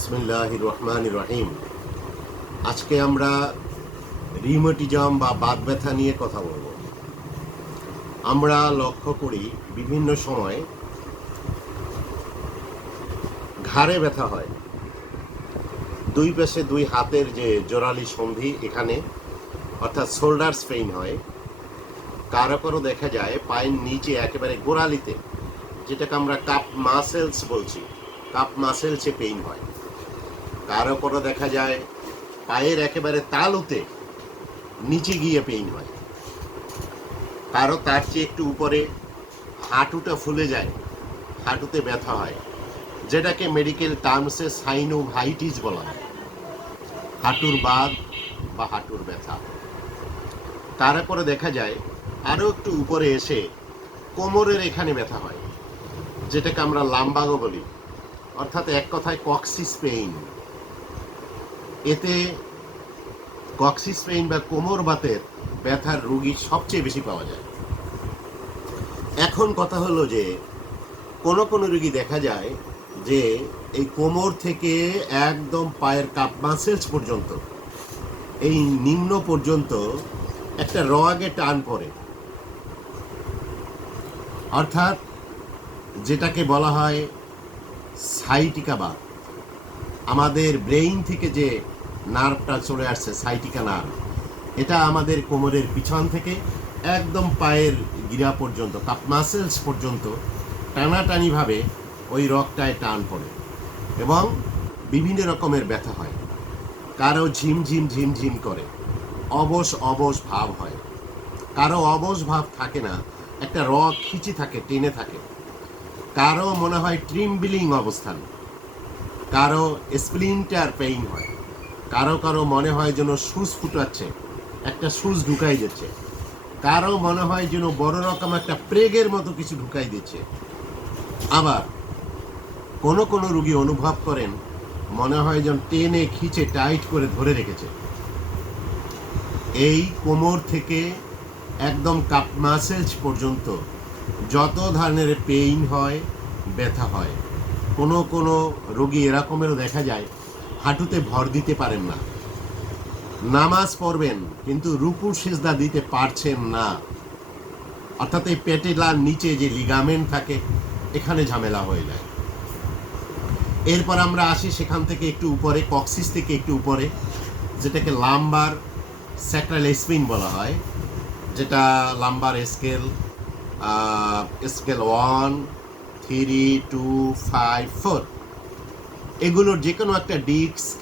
বিসমিল্লাহির রহমানির রহিম। আজকে আমরা রিউমেটিজম বা বাত ব্যথা নিয়ে কথা বলবো। আমরা লক্ষ্য করি বিভিন্ন সময় ঘাড়ে ব্যথা হয়, দুই পাশে দুই হাতের যে জোড়ালি সন্ধি এখানে অর্থাৎ শোল্ডার্স পেইন হয়। কারো কারো দেখা যায় পায়ের নিচে একেবারে গোড়ালিতে, যেটাকে আমরা কাপ মাসেলস বলছি, কাপ মাসেলসে পেইন হয়। কারো কারো দেখা যায় পায়ের একেবারে তালুতে নিচে গিয়ে পেইন হয়। কারো তার চেয়ে একটু উপরে হাঁটুটা ফুলে যায়, হাঁটুতে ব্যথা হয়, যেটাকে মেডিকেল টার্মসে সাইনোভাইটিস বলা হয়, হাঁটুর বাত বা হাঁটুর ব্যথা। কারো করে দেখা যায় আরও একটু উপরে এসে কোমরের এখানে ব্যথা হয়, যেটাকে আমরা লাম্বাগো বলি, অর্থাৎ এক কথায় কক্সিস পেইন। এতে কক্সিস পেইন বা কোমর বাতের ব্যথার রোগী সবচেয়ে বেশি পাওয়া যায়। এখন কথা হলো যে কোনো কোনো রোগী দেখা যায় যে এই কোমর থেকে একদম পায়ের কাপ মাসেলস পর্যন্ত, এই নিম্ন পর্যন্ত একটা রগে টান পড়ে, অর্থাৎ যেটাকে বলা হয় সাইটিকা বাত। আমাদের ব্রেইন থেকে যে নার্ভটা চলে আসছে, সাইটিকা নার্ভ, এটা আমাদের কোমরের পিছন থেকে একদম পায়ের গিরা পর্যন্ত, কাপ মাসেলস পর্যন্ত টানাটানিভাবে ওই রগটায় টান পড়ে এবং বিভিন্ন রকমের ব্যথা হয়। কারো ঝিমঝিম ঝিমঝিম করে, অবশ অবশ ভাব হয়, কারো অবশ ভাব থাকে না, একটা রগ খিচে থাকে, টেনে থাকে, কারো মনে হয় ট্রিম্বলিং অবস্থান, কারো স্প্লিন্টার পেইন হয়, কারো কারো মনে হয় যেন সুচ ফুটাচ্ছে, একটা সুচ ঢুকাই দিচ্ছে, কারো মনে হয় যেন বড় রকম একটা প্রেগের মতো কিছু ঢুকাই দিচ্ছে। আবার কোনো কোনো রোগী অনুভব করেন মনে হয় যেন টেনে খিচে টাইট করে ধরে রেখেছে। এই কোমর থেকে একদম কাপ মাসেলস পর্যন্ত যত ধরনের পেইন হয়, ব্যথা হয়। কোনো কোনো রোগী এরকমেরও দেখা যায় হাঁটুতে ভর দিতে পারেন না, নামাজ পড়বেন কিন্তু রুকু সিজদা দিতে পারছেন না, অর্থাৎ এই পেটেলার নিচে যে লিগামেন্ট থাকে এখানে ঝামেলা হয়ে যায়। এরপর আমরা আসি সেখান থেকে একটু উপরে, কক্সিস থেকে একটু উপরে, যেটাকে লাম্বার স্যাক্রাল স্পিন বলা হয়, যেটা লাম্বার স্কেল, স্কেল 1, 3, 2, 5, 4, এগুলোর যে কোনো একটা ডিস্ক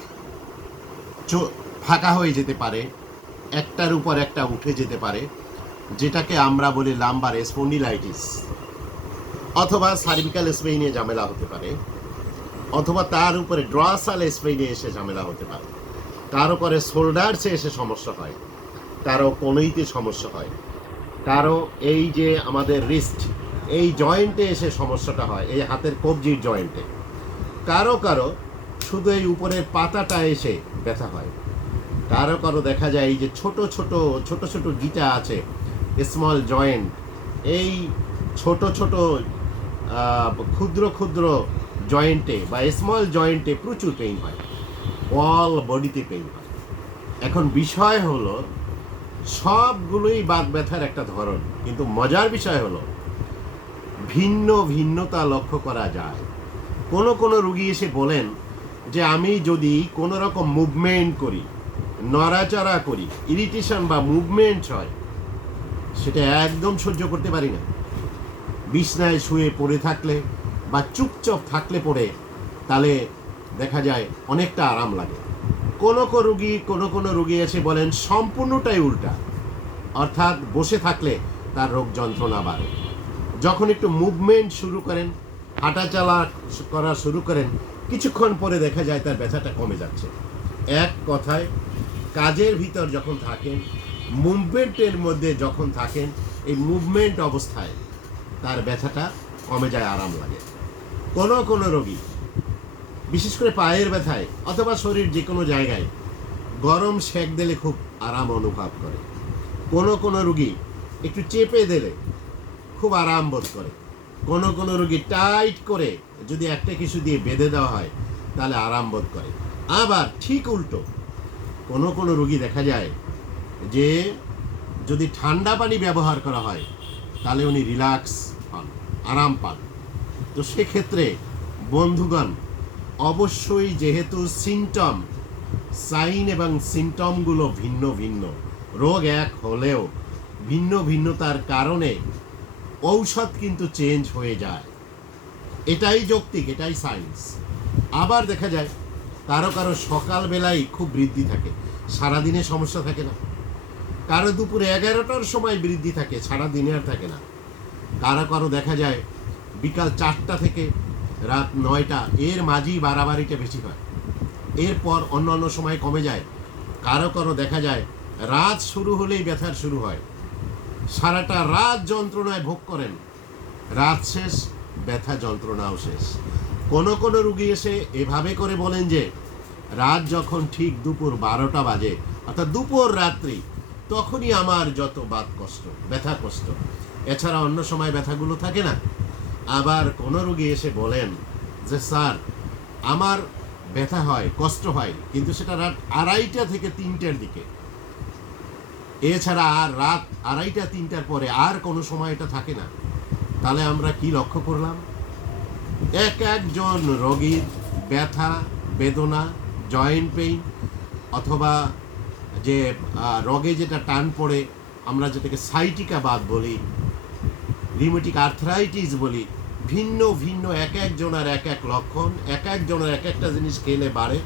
ফাঁকা হয়ে যেতে পারে, একটার উপর একটা উঠে যেতে পারে, যেটাকে আমরা বলি লাম্বার স্পন্ডিলাইটিস, অথবা সার্ভিক্যাল স্পেইনে ঝামেলা হতে পারে, অথবা তার উপরে ড্রসাল স্পেইনে এসে ঝামেলা হতে পারে, কারো করে শোল্ডার্সে এসে সমস্যা হয়, কারো কোনইতে সমস্যা হয়, কারো এই যে আমাদের রিস্ট এই জয়েন্টে এসে সমস্যাটা হয়, এই হাতের কবজির জয়েন্টে, কারো কারো শুধু এই উপরের পাতাটা এসে ব্যথা হয়, কারো কারো দেখা যায় এই যে ছোট ছোট ছোট ছোট গিটা আছে, স্মল জয়েন্ট, এই ছোট ছোট ক্ষুদ্র ক্ষুদ্র জয়েন্টে বা স্মল জয়েন্টে প্রচুর পেইন হয়, অল বডিতে পেইন হয়। এখন বিষয় হলো সবগুলোই বাত ব্যথার একটা ধরন, কিন্তু মজার বিষয় হলো ভিন্ন ভিন্নতা লক্ষ্য করা যায়। কোনো কোনো রুগী এসে বলেন যে আমি যদি কোনো রকম মুভমেন্ট করি, নড়াচড়া করি, ইরিটেশন বা মুভমেন্ট হয়, সেটা একদম সহ্য করতে পারি না। বিছনায় শুয়ে পড়ে থাকলে বা চুপচাপ থাকলে পড়ে তাহলে দেখা যায় অনেকটা আরাম লাগে। কোনো কোনো রুগী এসে বলেন সম্পূর্ণটাই উল্টা, অর্থাৎ বসে থাকলে তার রোগ যন্ত্রণা বাড়ে, যখন একটু মুভমেন্ট শুরু করেন, হাঁটাচলা করা শুরু করেন, কিছুক্ষণ পরে দেখা যায় তার ব্যথাটা কমে যাচ্ছে। এক কথায় কাজের ভিতর যখন থাকেন, মুভমেন্টের মধ্যে যখন থাকেন, এই মুভমেন্ট অবস্থায় তার ব্যথাটা কমে যায়, আরাম লাগে। কোনো কোনো রোগী বিশেষ করে পায়ের ব্যথায় অথবা শরীর যে কোনো জায়গায় গরম সেক দিলে খুব আরাম অনুভব করে। কোনো কোনো রোগী একটু চেপে দিলে খুব আরাম বোধ করে। কোনো কোনো রোগী টাইট করে যদি একটা কিছু দিয়ে বেঁধে দেওয়া হয় তাহলে আরাম বোধ করে। আবার ঠিক উল্টো কোনো কোনো রোগী দেখা যায় যে যদি ঠান্ডা পানি ব্যবহার করা হয় তাহলে উনি রিল্যাক্স পান, আরাম পান। তো সেক্ষেত্রে বন্ধুগণ, অবশ্যই যেহেতু সিমটম, সাইন এবং সিমটমগুলো ভিন্ন ভিন্ন, রোগ এক হলেও ভিন্ন ভিন্নতার কারণে ঔষধ কিন্তু চেঞ্জ হয়ে যায়। এটাই যৌক্তিক, এটাই সায়েন্স। আবার দেখা যায় কারো কারো সকালবেলায় খুব বৃদ্ধি থাকে, সারাদিনে সমস্যা থাকে না। কারো দুপুর 11টার সময় বৃদ্ধি থাকে, সারাদিনে আর থাকে না। কারো কারো দেখা যায় বিকাল 4টা থেকে রাত 9টা, এর মাঝেই বাড়াবাড়িটা বেশি হয়, এরপর অন্য অন্য সময় কমে যায়। কারো কারো দেখা যায় রাত শুরু হলেই ব্যথার শুরু হয়, সারাটা রাত যন্ত্রণায় ভোগ করেন, রাত শেষ ব্যথা যন্ত্রণাও শেষ। কোনো কোনো রুগী এসে এভাবে করে বলেন যে রাত যখন ঠিক দুপুর 12টা বাজে, অর্থাৎ দুপুর রাত্রি, তখনই আমার যত বাত কষ্ট, ব্যথা কষ্ট, এছাড়া অন্য সময় ব্যথাগুলো থাকে না। আবার কোনো রুগী এসে বলেন যে স্যার আমার ব্যথা হয়, কষ্ট হয়, কিন্তু সেটা রাত 2:30 থেকে 3টার দিকে, এছাড়া আর রাত 2:30 3টার পরে আর কোনো সময় এটা থাকে না। তাহলে আমরা কি লক্ষ্য করলাম? এক একজন রোগীর ব্যথা বেদনা, জয়েন্ট পেইন, অথবা যে রোগে যেটা টান পড়ে, আমরা যেটাকে সাইটিকা বাত বলি, রিউমেটিক আর্থ্রাইটিস বলি, ভিন্ন ভিন্ন এক একজনের এক এক লক্ষণ, এক একজনের এক একটা জিনিস খেলে বাড়ে,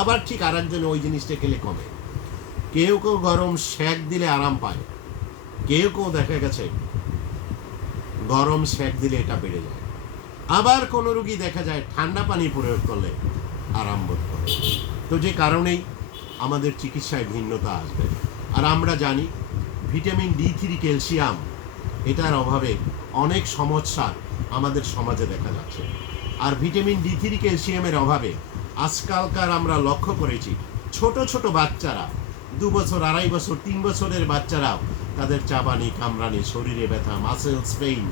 আবার ঠিক আর একজনে ওই জিনিসটা খেলে কমে। কেউ কেউ গরম সেক দিলে আরাম পায়, কেউ কেউ দেখা গেছে গরম সেক দিলে এটা বেড়ে যায়। আবার কোনো রোগী দেখা যায় ঠান্ডা পানি প্রয়োগ করলে আরাম বোধ করে। তো যে কারণেই আমাদের চিকিৎসায় ভিন্নতা আসবে। আর আমরা জানি ভিটামিন D3, ক্যালসিয়াম, এটার অভাবে অনেক সমস্যা আমাদের সমাজে দেখা যাচ্ছে। আর ভিটামিন D3, ক্যালসিয়ামের অভাবে আজকালকার আমরা লক্ষ্য করেছি ছোট ছোট বাচ্চারা, 2 বছর 2.5 বছর 3 বছরের বাচ্চারাও তাদের চাবানি কামড়ানি, শরীরে ব্যথা, মাসেলস পেইন,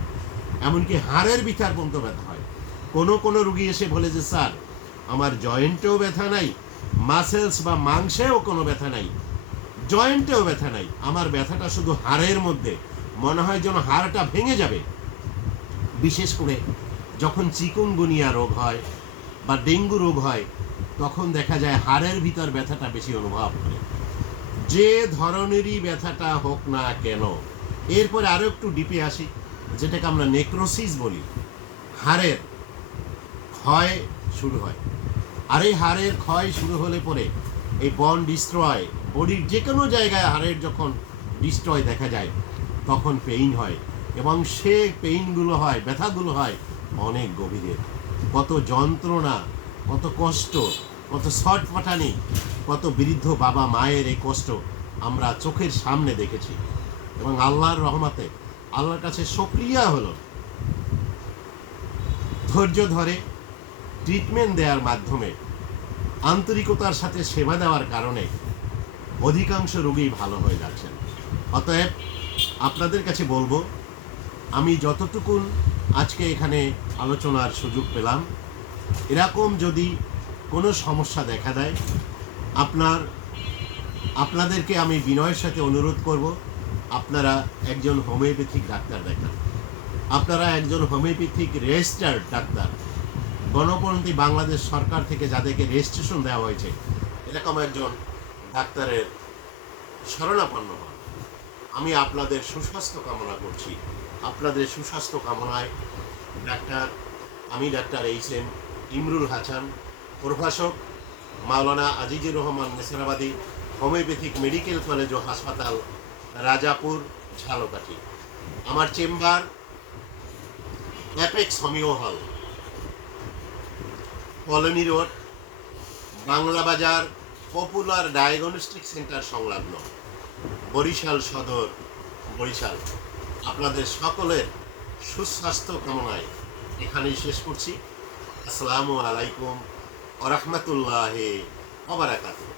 এমনকি হাড়ের ভিতর পর্যন্ত ব্যথা হয়। কোনো কোনো রুগী এসে বলে যে স্যার আমার জয়েন্টেও ব্যথা নাই, মাসেলস বা মাংসেও কোনো ব্যথা নাই, জয়েন্টেও ব্যথা নাই, আমার ব্যথাটা শুধু হাড়ের মধ্যে, মনে হয় যেন হাড়টা ভেঙে যাবে। বিশেষ করে যখন চিকুনগুনিয়া রোগ হয় বা ডেঙ্গু রোগ হয়, তখন দেখা যায় হাড়ের ভিতর ব্যথাটা বেশি অনুভব করে। যে ধরনেরই ব্যথাটা হোক না কেন, এরপরে আরও একটু ডিপে আসি, যেটাকে আমরা নেক্রোসিস বলি, হাড়ের ক্ষয় শুরু হয়। আর এই হাড়ের ক্ষয় শুরু হলে পরে এই বন ডিস্ট্রয়, বডির যে কোনো জায়গায় হাড়ের যখন ডিস্ট্রয় দেখা যায়, তখন পেইন হয়, এবং সে পেইনগুলো হয়, ব্যথাগুলো হয় অনেক গভীরের। কত যন্ত্রণা, কত কষ্ট, কত ছটফটানি, কত বৃদ্ধ বাবা মায়ের এই কষ্ট আমরা চোখের সামনে দেখেছি। এবং আল্লাহর রহমতে, আল্লাহর কাছে শুকরিয়া হলো, ধৈর্য ধরে ট্রিটমেন্ট দেওয়ার মাধ্যমে, আন্তরিকতার সাথে সেবা দেওয়ার কারণে অধিকাংশ রোগী ভালো হয়ে যাচ্ছেন। অতএব আপনাদের কাছে বলবো, আমি যতটুকুন আজকে এখানে আলোচনার সুযোগ পেলাম, এরকম যদি কোনো সমস্যা দেখা দেয়, আপনাদেরকে আমি বিনয়ের সাথে অনুরোধ করব, আপনারা একজন হোমিওপ্যাথিক ডাক্তার দেখান। আপনারা একজন হোমিওপ্যাথিক রেজিস্টার্ড ডাক্তার, গণপন্থী বাংলাদেশ সরকার থেকে যাদেরকে রেজিস্ট্রেশন দেওয়া হয়েছে, এরকম একজন ডাক্তারের শরণাপন্ন হন। আমি আপনাদের সুস্বাস্থ্য কামনা করছি। আপনাদের সুস্বাস্থ্য কামনায় আমি ডাক্তার HM ইমরুল হাসান, প্রভাষক Maulana Azizur Rahman Nesarabadi homeopathic medical college ও হাসপাতাল, রাজাপুর, ঝালকাঠি। আমার chamber apex homeo hall, colony road, Bangla Bazar, popular diagnostic centre সংলগ্ন, বরিশাল সদর, বরিশাল। আপনাদের সকলের সুস্বাস্থ্য কামনায় এখানেই শেষ করছি। আসসালামু আলাইকুম ওয়া রাহমাতুল্লাহি ওয়া বারাকাতুহু।